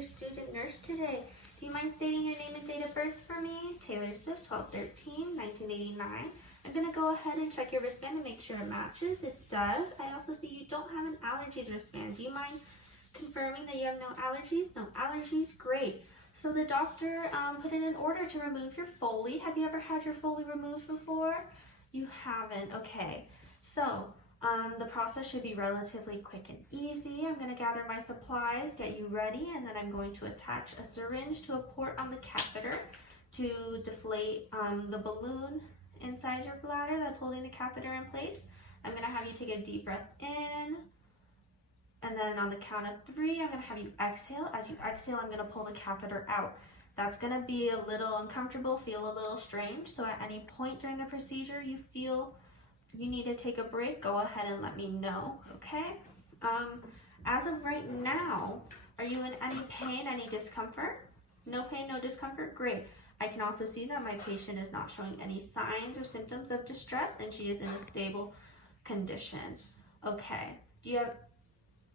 your student nurse today. Do you mind stating your name and date of birth for me? Taylor Swift, 12/13/1989. I'm going to go ahead and check your wristband and make sure it matches. It does. I also see you don't have an allergies wristband. Do you mind confirming that you have no allergies? No allergies? Great. So the doctor put in an order to remove your foley. Have you ever had your foley removed before? You haven't. Okay. So the process should be relatively quick and easy. I'm going to gather my supplies, get you ready, and then I'm going to attach a syringe to a port on the catheter to deflate the balloon inside your bladder that's holding the catheter in place. I'm going to have you take a deep breath in, and then on the count of 3, I'm going to have you exhale. As you exhale, I'm going to pull the catheter out. That's going to be a little uncomfortable, feel a little strange. So at any point during the procedure you feel you need to take a break, go ahead and let me know, okay? As of right now, are you in any pain, any discomfort? No pain, no discomfort? Great. I can also see that my patient is not showing any signs or symptoms of distress and she is in a stable condition. Okay. Do you have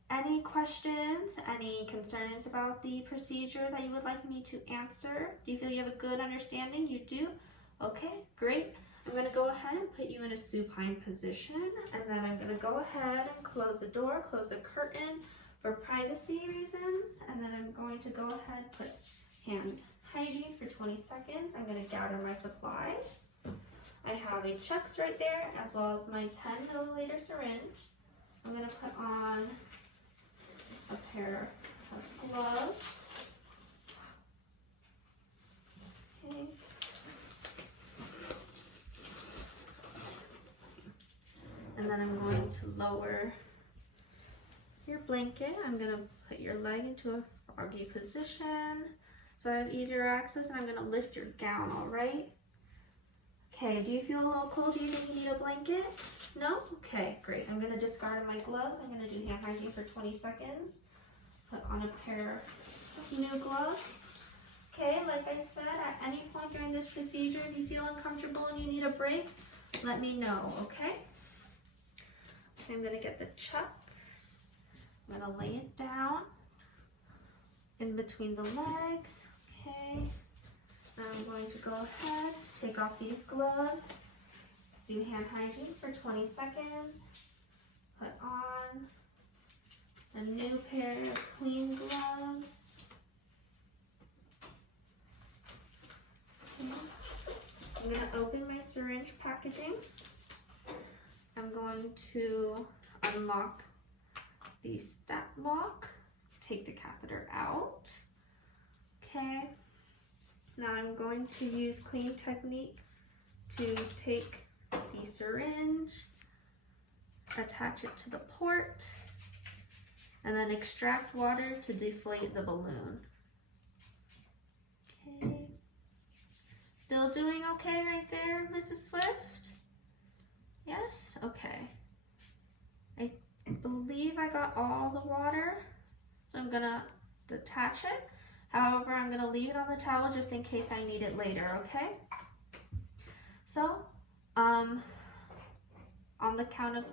any questions, any concerns about the procedure that you would like me to answer? Do you feel you have a good understanding? You do? Okay, great. I'm going to go ahead and put you in a supine position, and then I'm going to go ahead and close the door, close the curtain for privacy reasons, and then I'm going to go ahead and put hand hygiene for 20 seconds. I'm going to gather my supplies. I have a chucks right there, as well as my 10 milliliter syringe. I'm going to put on a pair of gloves. Okay. And then I'm going to lower your blanket. I'm going to put your leg into a froggy position so I have easier access, and I'm going to lift your gown, all right? Okay, do you feel a little cold? Do you think you need a blanket? No? Okay, great. I'm going to discard my gloves. I'm going to do hand hygiene for 20 seconds. Put on a pair of new gloves. Okay, like I said, at any point during this procedure, if you feel uncomfortable and you need a break, let me know, okay? I'm going to get the chucks. I'm going to lay it down in between the legs. Okay. Now I'm going to go ahead, take off these gloves, do hand hygiene for 20 seconds, put on a new pair of clean gloves. Okay. I'm going to open my syringe packaging. I'm going to unlock the step lock, take the catheter out. Okay, now I'm going to use clean technique to take the syringe, attach it to the port, and then extract water to deflate the balloon. Okay, still doing okay right there, Mrs. Swift? Yes? Okay. I believe I got all the water, so I'm gonna detach it. However, I'm gonna leave it on the towel just in case I need it later, okay? So, on the count of,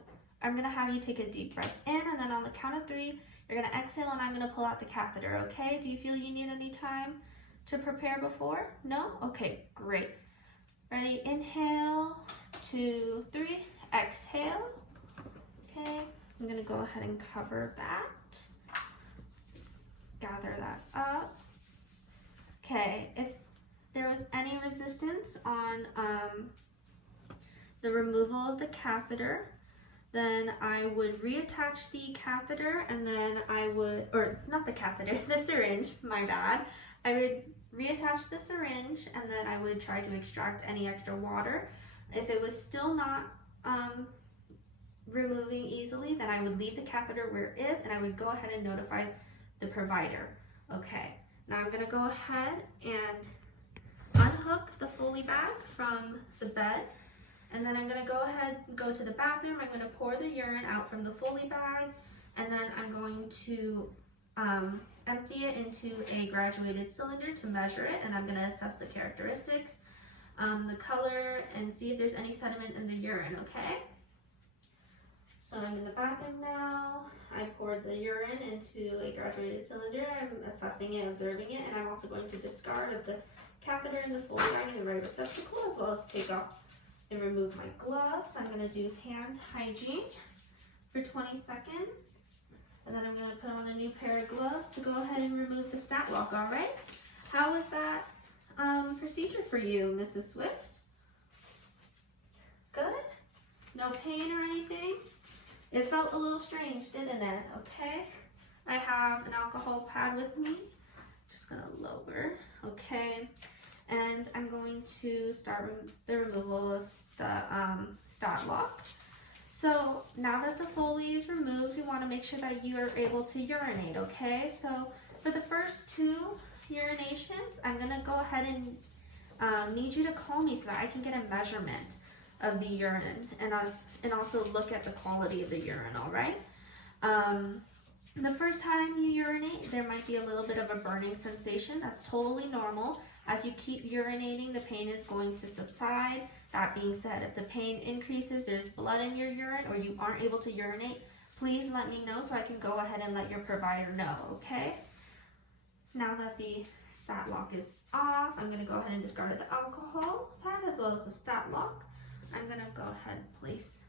I'm gonna have you take a deep breath in, and then on the count of 3, you're gonna exhale and I'm gonna pull out the catheter, okay? Do you feel you need any time to prepare before? No? Okay, great. Ready? Inhale, 2, 3, exhale. Okay, I'm gonna go ahead and cover that. Gather that up. Okay, if there was any resistance on the removal of the catheter, then I would reattach the catheter, and then I would, or not the catheter, the syringe, my bad. I would reattach the syringe, and then I would try to extract any extra water. If it was still not removing easily, then I would leave the catheter where it is, and I would go ahead and notify the provider. Okay, now I'm going to go ahead and unhook the Foley bag from the bed, and then I'm going to go ahead and go to the bathroom. I'm going to pour the urine out from the Foley bag, and then I'm going to empty it into a graduated cylinder to measure it, and I'm going to assess the characteristics, the color, and see if there's any sediment in the urine, okay? So I'm in the bathroom now. I poured the urine into a graduated cylinder. I'm assessing it, observing it, and I'm also going to discard of the catheter and the foley in the right receptacle, as well as take off and remove my gloves. I'm going to do hand hygiene for 20 seconds. And then I'm going to put on a new pair of gloves to go ahead and remove the stat lock, all right? How was that procedure for you, Mrs. Swift? Good? No pain or anything? It felt a little strange, didn't it? Okay. I have an alcohol pad with me. Just gonna lower, okay. And I'm going to start the removal of the stat lock. So now that the foley is removed, we want to make sure that you are able to urinate, okay? So for the first 2 urinations, I'm gonna go ahead and need you to call me so that I can get a measurement of the urine and also look at the quality of the urine, all right? The first time you urinate, there might be a little bit of a burning sensation. That's totally normal. As you keep urinating, the pain is going to subside. That being said, if the pain increases, there's blood in your urine, or you aren't able to urinate, please let me know so I can go ahead and let your provider know, okay? Now that the stat lock is off, I'm gonna go ahead and discard the alcohol pad as well as the stat lock. I'm gonna go ahead and place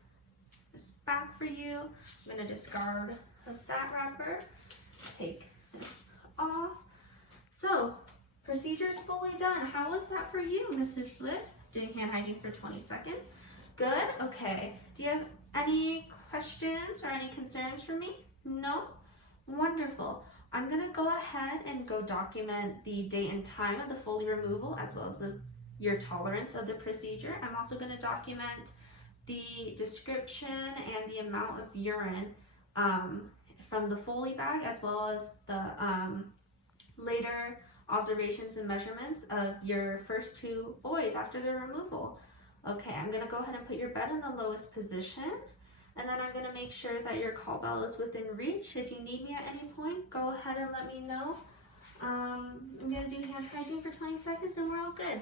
this back for you. I'm gonna discard the fat wrapper, take this off. So, procedure's fully done. How was that for you, Mrs. Swift? Doing hand hygiene for 20 seconds. Good, okay. Do you have any questions or any concerns for me? No? Wonderful. I'm gonna go ahead and go document the date and time of the foley removal as well as your tolerance of the procedure. I'm also gonna document the description and the amount of urine from the foley bag as well as the later observations and measurements of your first 2 boys after the removal. Okay, I'm gonna go ahead and put your bed in the lowest position, and then I'm gonna make sure that your call bell is within reach. If you need me at any point, go ahead and let me know. I'm gonna do hand hygiene for 20 seconds and we're all good.